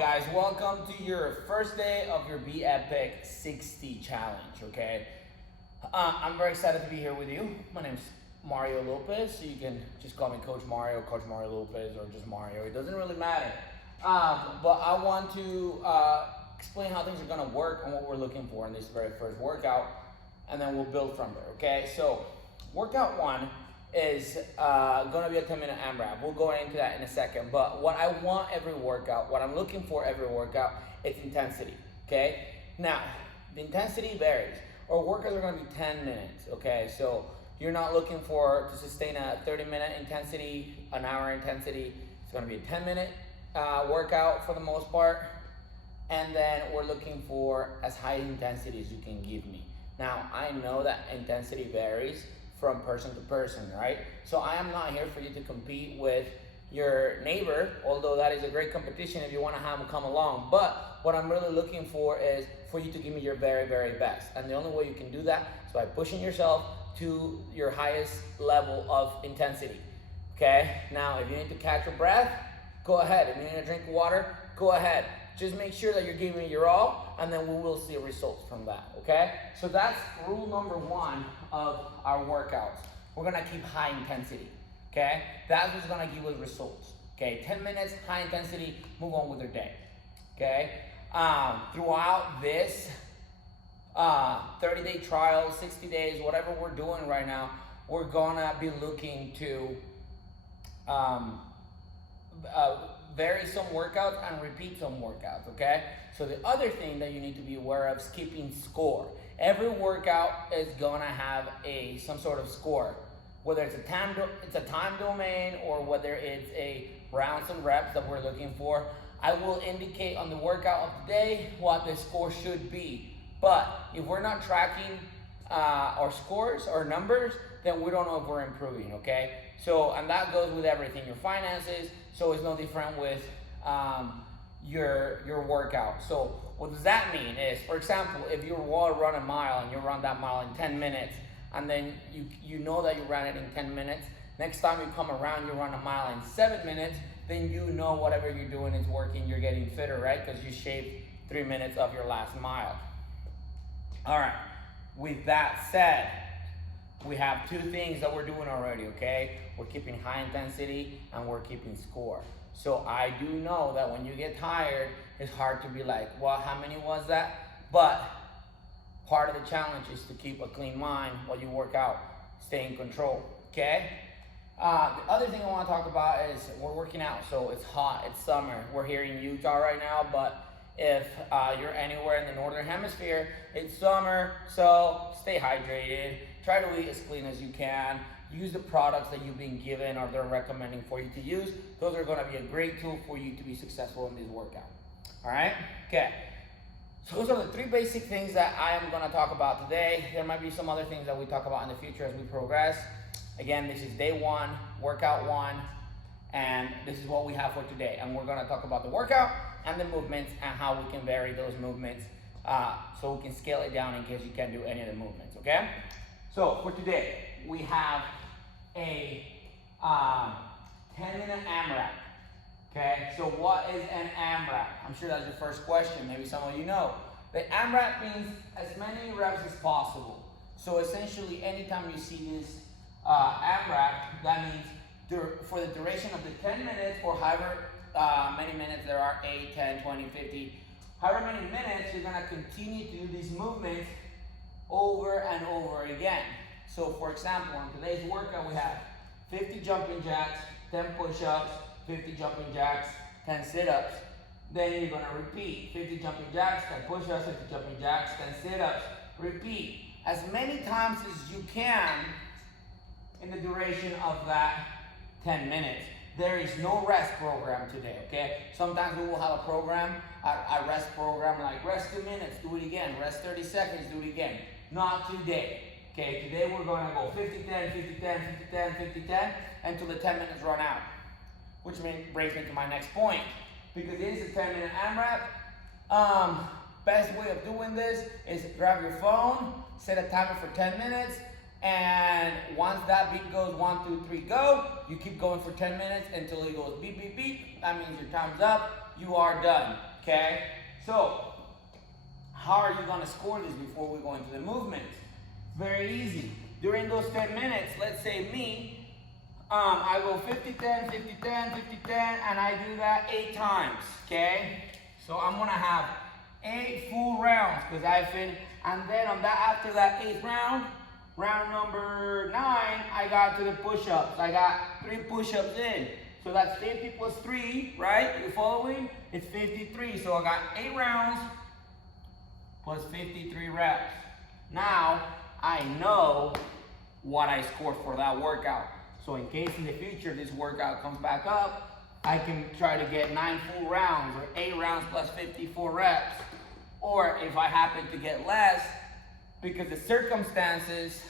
guys, welcome to your first day of your Be Epic 60 challenge, okay? I'm very excited to be here with you. My name's Mario Lopez, so you can just call me Coach Mario Lopez, or just Mario. It doesn't really matter. But I want to explain how things are gonna work and what we're looking for in this very first workout, and then we'll build from there, okay? So, workout one is gonna be a 10-minute AMRAP. We'll go into that in a second, but what I want every workout, what I'm looking for every workout, it's intensity, okay? Now, the intensity varies. Our workouts are gonna be 10 minutes, okay? So you're not looking to sustain a 30-minute intensity, an hour intensity. It's gonna be a 10-minute workout for the most part, and then we're looking for as high intensity as you can give me. Now, I know that intensity varies from person to person, right? So I am not here for you to compete with your neighbor, although that is a great competition if you want to have them come along. But what I'm really looking for is for you to give me your very, very best. And the only way you can do that is by pushing yourself to your highest level of intensity, okay? Now, if you need to catch your breath, go ahead. If you need a drink of water, go ahead. Just make sure that you're giving it your all, and then we will see results from that, okay? So that's rule number one of our workouts. We're gonna keep high intensity, okay? That's what's gonna give us results, okay? 10 minutes, high intensity, move on with your day, okay? Throughout this 30-day trial, 60 days, whatever we're doing right now, we're gonna be looking to vary some workouts and repeat some workouts, okay? So the other thing that you need to be aware of is keeping score. Every workout is gonna have some sort of score, whether it's a time domain or whether it's a rounds and reps that we're looking for. I will indicate on the workout of the day what the score should be. But if we're not tracking our scores or numbers, then we don't know if we're improving, okay? So, and that goes with everything, your finances, so it's no different with your workout. So what does that mean is, for example, if you want to run a mile and you run that mile in 10 minutes, and then you know that you ran it in 10 minutes, next time you come around, you run a mile in 7 minutes, then you know whatever you're doing is working, you're getting fitter, right? Because you shaved 3 minutes of your last mile. All right, with that said, we have two things that we're doing already, okay? We're keeping high intensity and we're keeping score. So I do know that when you get tired, it's hard to be like, well, how many was that? But part of the challenge is to keep a clean mind while you work out, stay in control, okay? The other thing I want to talk about is we're working out. So it's hot, it's summer. We're here in Utah right now, but if you're anywhere in the northern hemisphere, it's summer, so stay hydrated. Try to eat as clean as you can. Use the products that you've been given or they're recommending for you to use. Those are gonna be a great tool for you to be successful in this workout. All right, okay. So those are the three basic things that I am gonna talk about today. There might be some other things that we talk about in the future as we progress. Again, this is day one, workout one, and this is what we have for today. And we're gonna talk about the workout and the movements and how we can vary those movements so we can scale it down in case you can't do any of the movements, okay? So for today, we have a 10-minute AMRAP, okay? So what is an AMRAP? I'm sure that's your first question. Maybe some of you know. The AMRAP means as many reps as possible. So essentially, anytime you see this AMRAP, that means for the duration of the 10 minutes or however many minutes there are, 8, 10, 20, 50, however many minutes, you're gonna continue to do these movements over and over again. So for example, on today's workout, we have 50 jumping jacks, 10 push-ups, 50 jumping jacks, 10 sit-ups. Then you're gonna repeat 50 jumping jacks, 10 push-ups, 50 jumping jacks, 10 sit-ups. Repeat as many times as you can in the duration of that 10 minutes. There is no rest program today, okay? Sometimes we will have a program, a rest program, like rest 2 minutes, do it again, rest 30 seconds, do it again. Not today, okay? Today we're gonna go 50-10, 50-10, 50-10, 50-10, until the 10 minutes run out. Which brings me to my next point. Because it is a 10-minute AMRAP, best way of doing this is grab your phone, set a timer for 10 minutes, and once that beat goes 1, 2, 3, go, you keep going for 10 minutes until it goes beep, beep, beep. That means your time's up, you are done. okay? So, how are you gonna score this before we go into the movements? Very easy. During those 10 minutes, let's say me, I go 50-10, 50-10, 50-10, and I do that 8 times, okay? So I'm gonna have 8 full rounds, because I've been, and then on that, after that 8th round, round number 9, I got to the push-ups. I got 3 push-ups in. So that's 50 plus 3, right? You following? It's 53. So I got 8 rounds plus 53 reps. Now, I know what I scored for that workout. So in case in the future this workout comes back up, I can try to get 9 full rounds or 8 rounds plus 54 reps. Or if I happen to get less, because the circumstances,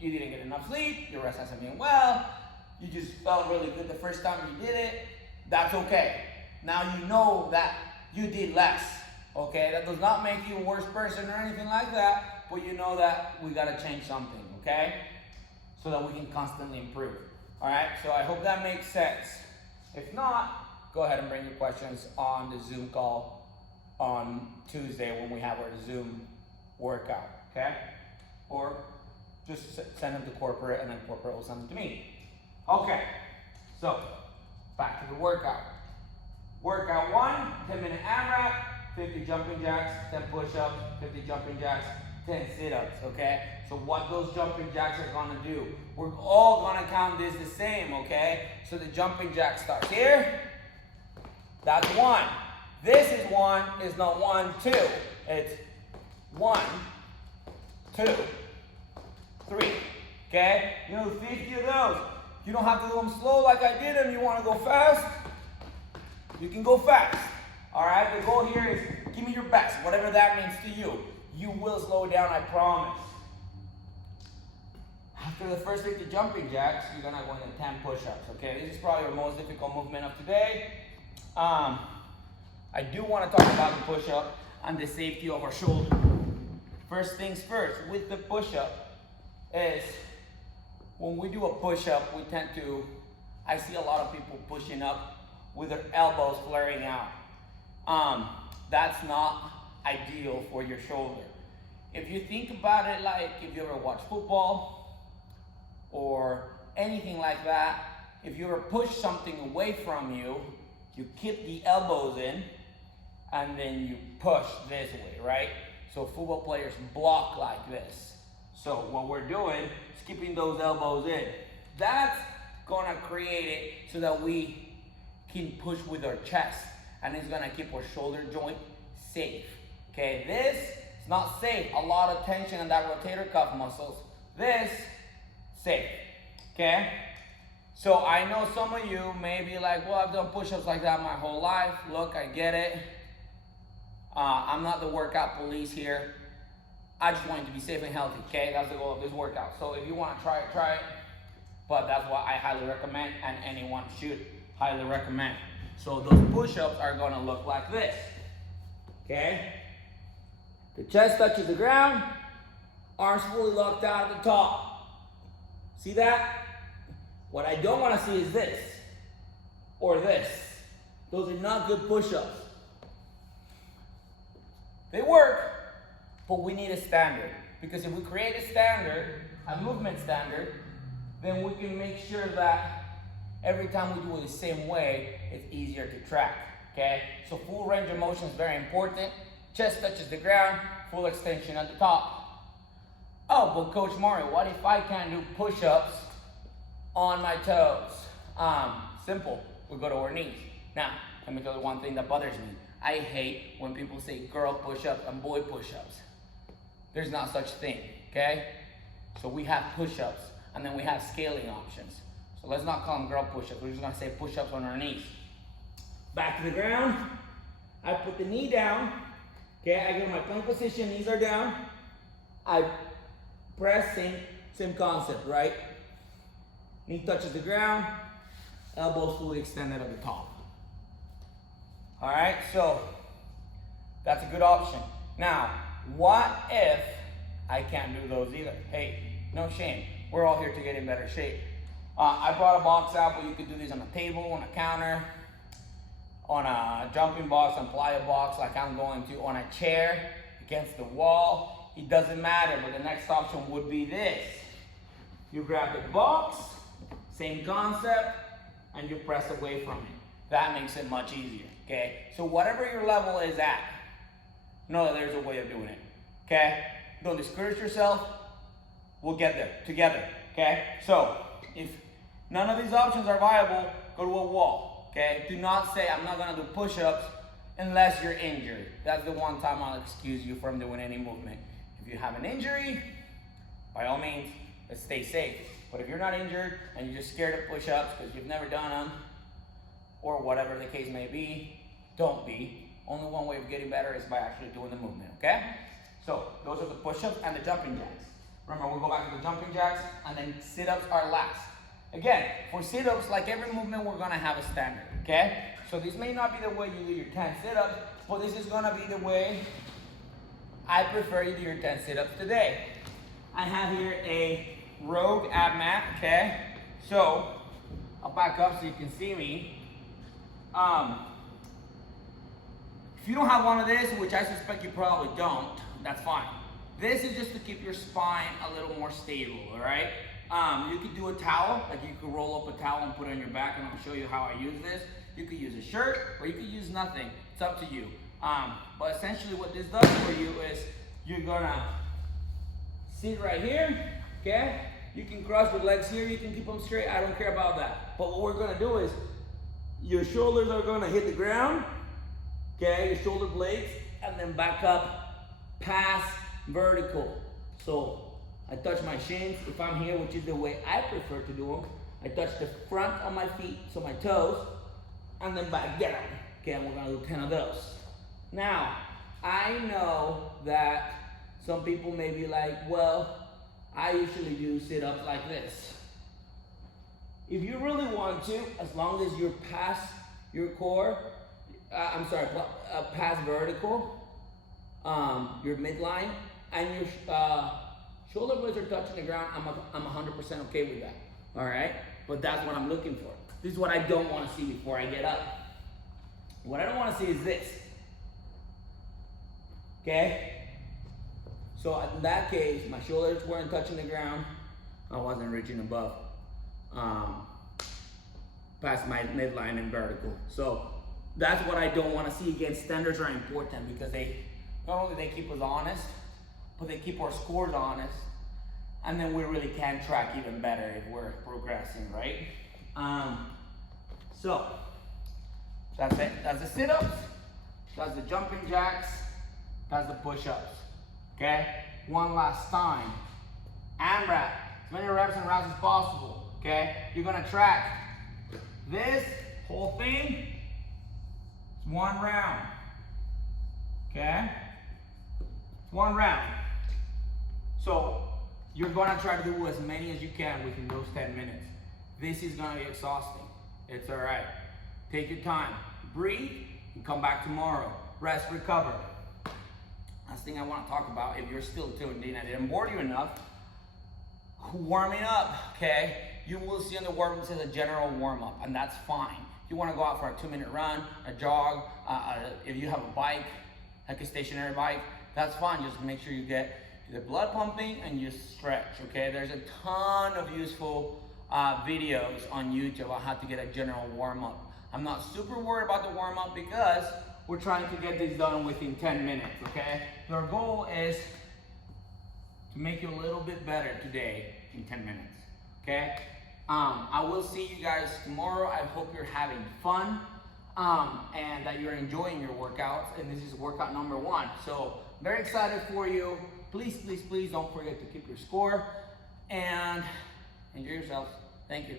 you didn't get enough sleep, your rest hasn't been well, you just felt really good the first time you did it, that's okay. Now you know that you did less, okay? That does not make you a worse person or anything like that, but you know that we gotta change something, okay? So that we can constantly improve, all right? So I hope that makes sense. If not, go ahead and bring your questions on the Zoom call on Tuesday when we have our Zoom workout, okay? Or just send them to corporate and then corporate will send them to me. Okay, so back to the workout. Workout 1, 10-minute AMRAP, 50 jumping jacks, 10 push-ups, 50 jumping jacks, 10 sit-ups, okay? So what those jumping jacks are gonna do, we're all gonna count this the same, okay? So the jumping jack starts here. That's 1. This is 1, it's not 1, 2. It's 1, 2, 3, okay? You know, 50 of those. You don't have to do them slow like I did them. You want to go fast? You can go fast. All right, the goal here is give me your best, whatever that means to you. You will slow down, I promise. After the first 50 jumping jacks, you're gonna go into 10 push-ups, okay? This is probably your most difficult movement of today. I do want to talk about the push-up and the safety of our shoulder. First things first, with the push-up is, when we do a push-up, we tend to, I see a lot of people pushing up with their elbows flaring out. That's not ideal for your shoulder. If you think about it, like if you ever watch football or anything like that, if you ever push something away from you, you keep the elbows in and then you push this way, right? So football players block like this. So what we're doing is keeping those elbows in. That's gonna create it so that we can push with our chest, and it's gonna keep our shoulder joint safe. Okay, this is not safe. A lot of tension in that rotator cuff muscles. This, safe. Okay? So I know some of you may be like, well, I've done push-ups like that my whole life. Look, I get it. I'm not the workout police here. I just want you to be safe and healthy, okay? That's the goal of this workout. So if you want to try it, try it. But that's what I highly recommend, and anyone should highly recommend. So those push-ups are gonna look like this, okay? The chest touches the ground, arms fully locked out at the top. See that? What I don't want to see is this, or this. Those are not good push-ups. They work, but we need a standard. Because if we create a standard, a movement standard, then we can make sure that every time we do it the same way, it's easier to track, okay? So full range of motion is very important. Chest touches the ground, full extension at the top. Oh, but Coach Mario, what if I can't do push-ups on my toes? Simple, we go to our knees. Now, let me tell you one thing that bothers me. I hate when people say girl push-ups and boy push-ups. There's not such thing, okay? So we have push-ups, and then we have scaling options. So let's not call them girl push-ups. We're just gonna say push-ups on our knees. Back to the ground. I put the knee down. Okay, I get in my plank position, knees are down. I press, same concept, right? Knee touches the ground, elbows fully extended at the top. All right, so that's a good option. Now, what if I can't do those either? Hey, no shame. We're all here to get in better shape. I brought a box out where you could do these on a table, on a counter. on a jumping box, on plyo box, like I'm going to, on a chair, against the wall. It doesn't matter, but the next option would be this. You grab the box, same concept, and you press away from it. That makes it much easier, okay? So whatever your level is at, know that there's a way of doing it, okay? Don't discourage yourself. We'll get there together, okay? So if none of these options are viable, go to a wall, okay? Do not say, I'm not gonna do push-ups unless you're injured. That's the one time I'll excuse you from doing any movement. If you have an injury, by all means, let's stay safe. But if you're not injured and you're just scared of push-ups because you've never done them, or whatever the case may be, don't be. Only one way of getting better is by actually doing the movement, okay? So those are the push-ups and the jumping jacks. Remember, we'll go back to the jumping jacks, and then sit-ups are last. Again, for sit-ups, like every movement, we're gonna have a standard, okay? So this may not be the way you do your 10 sit-ups, but this is gonna be the way I prefer you do your 10 sit-ups today. I have here a Rogue ab mat, okay? So, I'll back up so you can see me. If you don't have one of this, which I suspect you probably don't, that's fine. This is just to keep your spine a little more stable, all right? You could do a towel, like you could roll up a towel and put it on your back, and I'll show you how I use this. You could use a shirt, or you could use nothing. It's up to you. But essentially what this does for you is you're gonna sit right here, okay? You can cross your legs here, you can keep them straight, I don't care about that. But what we're gonna do is your shoulders are gonna hit the ground, okay? Your shoulder blades, and then back up, pass, vertical. So I touch my shins. If I'm here, which is the way I prefer to do them, I touch the front of my feet, so my toes, and then back down. Okay, and we're gonna do 10 of those. Now, I know that some people may be like, well, I usually do sit-ups like this. If you really want to, as long as you're past your core, past vertical, your midline, and your shoulder blades are touching the ground, I'm 100% okay with that, all right? But that's what I'm looking for. This is what I don't want to see before I get up. What I don't want to see is this, okay? So in that case, my shoulders weren't touching the ground. I wasn't reaching above, past my midline and vertical. So that's what I don't want to see. Again, standards are important because not only they keep us honest, but they keep our scores honest. And then we really can track even better if we're progressing, right? So that's it. That's the sit-ups, that's the jumping jacks, that's the push-ups. Okay? One last time. AMRAP. As many reps and rounds as possible. Okay? You're gonna track this whole thing. It's one round. Okay? It's one round. So you're gonna try to do as many as you can within those 10 minutes. This is gonna be exhausting. It's alright. Take your time. Breathe and come back tomorrow. Rest, recover. Last thing I want to talk about, if you're still tuned in, I didn't bore you enough, warming up, okay? You will see on the warm-up as a general warm-up, and that's fine. You want to go out for a 2-minute run, a jog, if you have a bike, like a stationary bike, that's fine. Just make sure you get the blood pumping and you stretch, okay? There's a ton of useful videos on YouTube on how to get a general warm-up. I'm not super worried about the warm-up because we're trying to get this done within 10 minutes, okay? Our goal is to make you a little bit better today in 10 minutes, okay? I will see you guys tomorrow. I hope you're having fun and that you're enjoying your workouts. And this is workout number 1. So very excited for you. Please, please, please don't forget to keep your score and enjoy yourselves. Thank you.